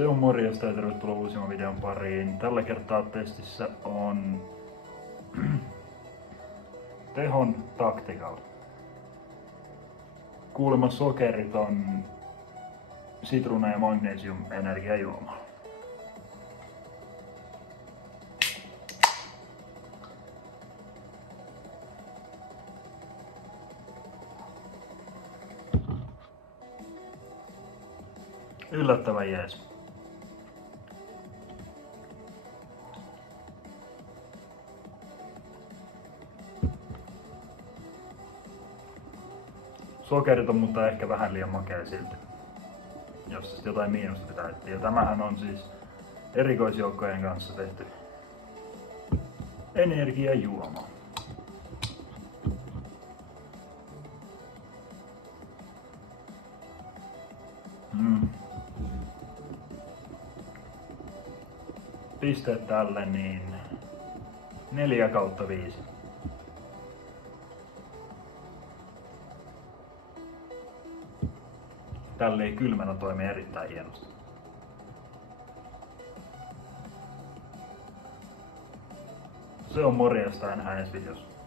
Se on morjesta ja tervetuloa uusimman videon pariin. Tällä kertaa testissä on Tehon Tactical. Kuulemma sokeriton sitruuna- ja magnesium-energiajuoma. Yllättävän jees. Sokeriton, mutta ehkä vähän liian makea silti. Jos sitten jotain miinusta pitää etsiä. Ja tämähän on siis erikoisjoukkojen kanssa tehty energiajuoma. Pisteet tälle niin 4/5. Tälleen kylmänä toimii erittäin hienosti. Se on morjesta, ja nähdään ensi videossa.